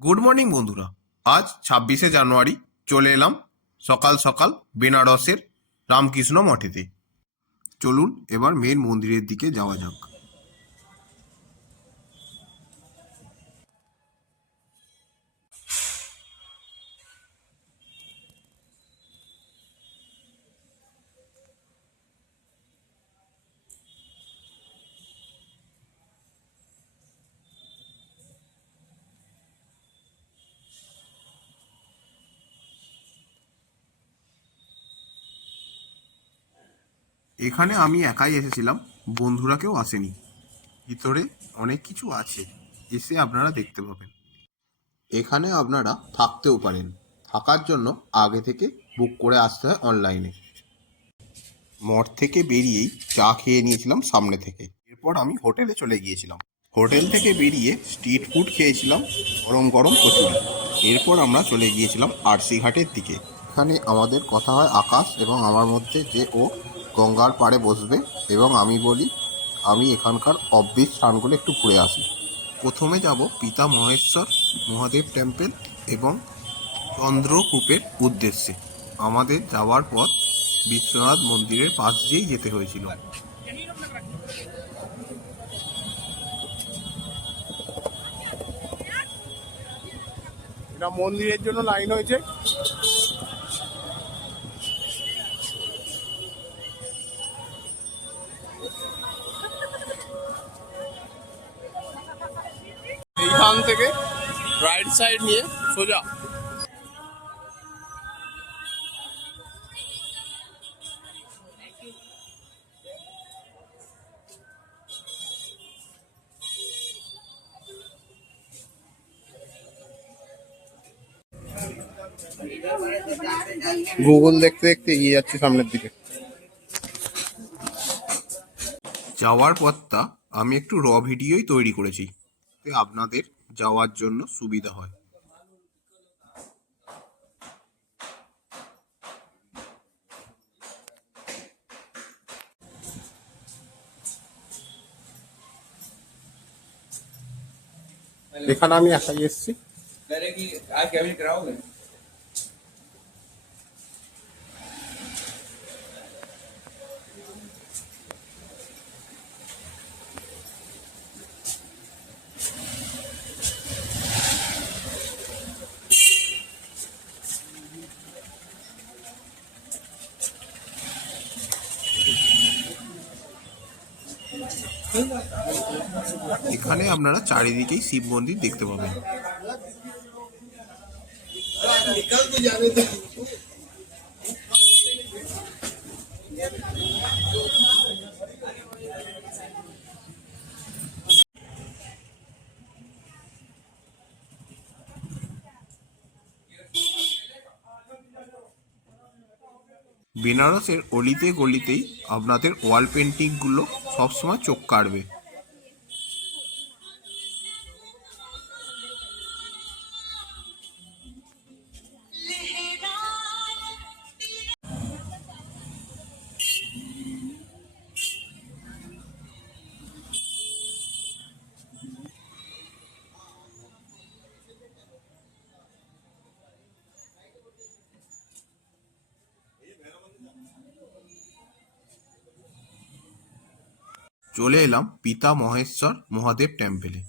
Good morning বন্ধুরা। আজ 26শে জানুয়ারি চলে এলাম সকাল সকাল বেনারসের রামকৃষ্ণ মঠেতে। চলুন এবার মেন মন্দিরের দিকে যাওয়া যাক। এখানে আমি একাই এসেছিলাম, বন্ধুরা কেউ আসেনি। ভিতরে অনেক কিছু আছে, এসে আপনারা দেখতে পাবেন। এখানে আপনারা থাকতেও পারেন, থাকার জন্য আগে থেকে বুক করে আসতে হয় অনলাইনে। মঠ থেকে বেরিয়েই চা খেয়ে নিয়েছিলাম সামনে থেকে। এরপর আমি হোটেলে চলে গিয়েছিলাম। হোটেল থেকে বেরিয়ে স্ট্রিট ফুড খেয়েছিলাম, গরম গরম কচুরি। এরপর আমরা চলে গিয়েছিলাম আরসি ঘাটের দিকে। এখানে আমাদের কথা হয় আকাশ এবং আমার মধ্যে, যে ও গঙ্গার পাড়ে বসবে এবং আমি বলি আমি এখানকার অববিট স্থানগুলো একটু ঘুরে আসি। প্রথমে যাব পিতা মহেশ্বর মহাদেব টেম্পল এবং চন্দ্রকূপের উদ্দেশ্যে। আমাদের যাওয়ার পথ বিশ্বনাথ মন্দিরের পাশ দিয়েই যেতে হয়েছিল। এটা মন্দিরের জন্য লাইন হয়েছে। এইখান থেকে রাইট সাইড নিয়ে সোজা। গুগল দেখতে দেখতে এগিয়ে যাচ্ছে সামনের দিকে। যাওয়ার পথটা আমি একটু ভিডিওই তৈরি করেছি, যাতে আপনাদের যাওয়ার জন্য সুবিধা হয়। এখানে আমি একাই এসেছি। এখানে আপনারা চারিদিকেই শিব মন্দির দেখতে পাবেন। বেনারসের অলিতে গলিতেই আপনাদের ওয়াল পেন্টিংগুলো সবসময় চোখ কাড়বে। চলে এলাম পিতা মহেশ্বর মহাদেব টেম্পলে।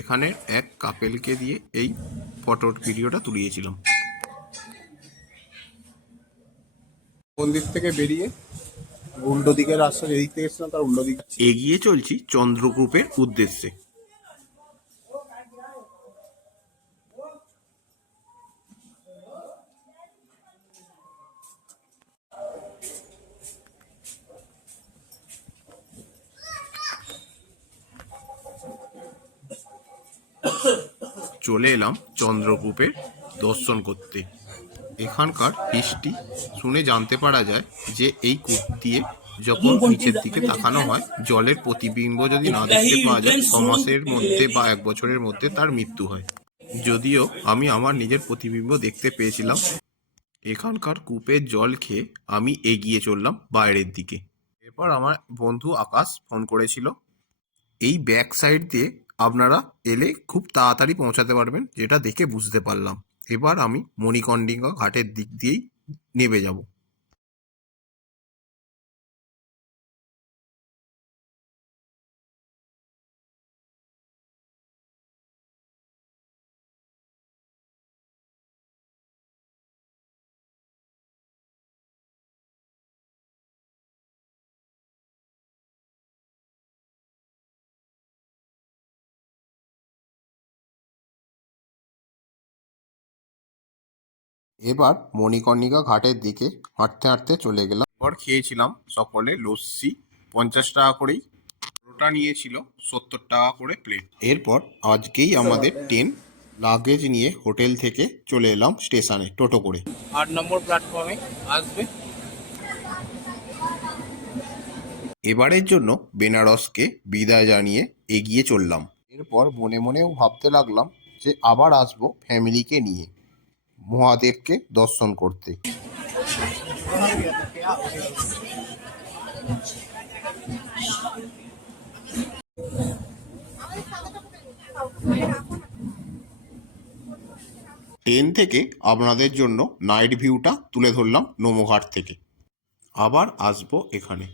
এখানে এক কাপেলকে দিয়ে এই ফটোর ভিডিওটা তুলিয়েছিলাম। মন্দির থেকে বেরিয়ে উল্টো দিকের রাস্তা, যেদিক থেকে এসেছিলাম তার উল্টো দিকে এগিয়ে চলছি চন্দ্রকূপের উদ্দেশ্যে। চলে এলাম চন্দ্রকূপের দর্শন করতে। এখানকার হিস্ট্রি শুনে জানতে পারা যায় যে এই কূপ দিয়ে যখন নিচের দিকে তাকানো হয়, জলের প্রতিবিম্ব যদি না দেখতে পাওয়া যায় 6 মাসের মধ্যে বা 1 বছরের মধ্যে তার মৃত্যু হয়। যদিও আমি আমার নিজের প্রতিবিম্ব দেখতে পেয়েছিলাম। এখানকার কূপের জল খেয়ে আমি এগিয়ে চললাম বাইরের দিকে। এরপর আমার বন্ধু আকাশ ফোন করেছিল। এই ব্যাক সাইড দিয়ে আপনারা এলে খুব তাড়াতাড়ি পৌঁছাতে পারবেন, যেটা দেখে বুঝতে পারলাম। এবার আমি মণিকর্ণিকা ঘাটের দিক দিয়েই নেমে যাব। এবার মণিকর্ণিকা ঘাটের দিকে হাঁটতে হাঁটতে চলে গেলাম। এবার খেয়েছিলাম সকলে লস্যি, 50 টাকা করেই। ওটা নিয়েছিল 70 টাকা করে প্লেট। এরপর আজকেই আমাদের ট্রেন। লাগেজ নিয়ে হোটেল থেকে চলে এলাম স্টেশনে টোটো করে। 8 নম্বর প্ল্যাটফর্মে আসবে। এবারের জন্য বেনারসকে বিদায় জানিয়ে এগিয়ে চললাম। এরপর মনে মনেও ভাবতে লাগলাম যে আবার আসবো ফ্যামিলিকে নিয়ে মহাদেবকে দর্শন করতে। ট্রেন থেকে আপনাদের জন্য নাইট ভিউটা তুলে ধরলাম নোমোঘাট থেকে। আবার আসবো এখানে।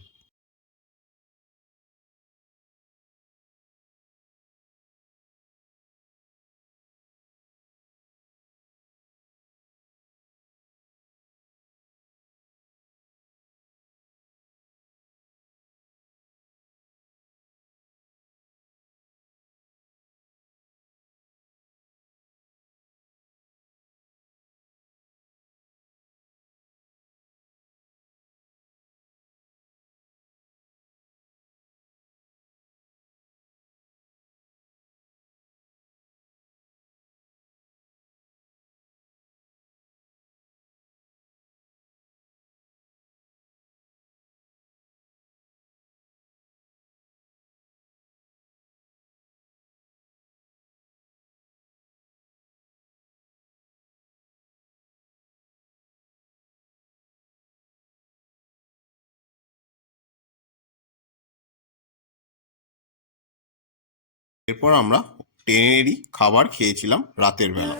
এরপর আমরা ট্রেনেরই খাবার খেয়েছিলাম রাতের বেলা।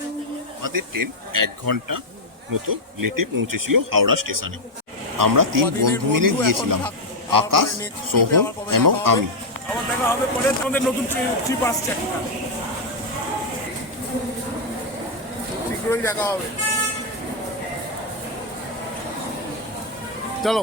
আমাদের ট্রেন 1 ঘন্টা মতো লেটে পৌঁছেছিল হাওড়া স্টেশনে। আমরা 3 বন্ধু মিলে গিয়েছিলাম, আকাশ, সোহম এবং আমি। আবার দেখা হবে পরে, আমাদের নতুন ট্রিপ আসছে একটা, শীঘ্রই দেখা হবে। চলো।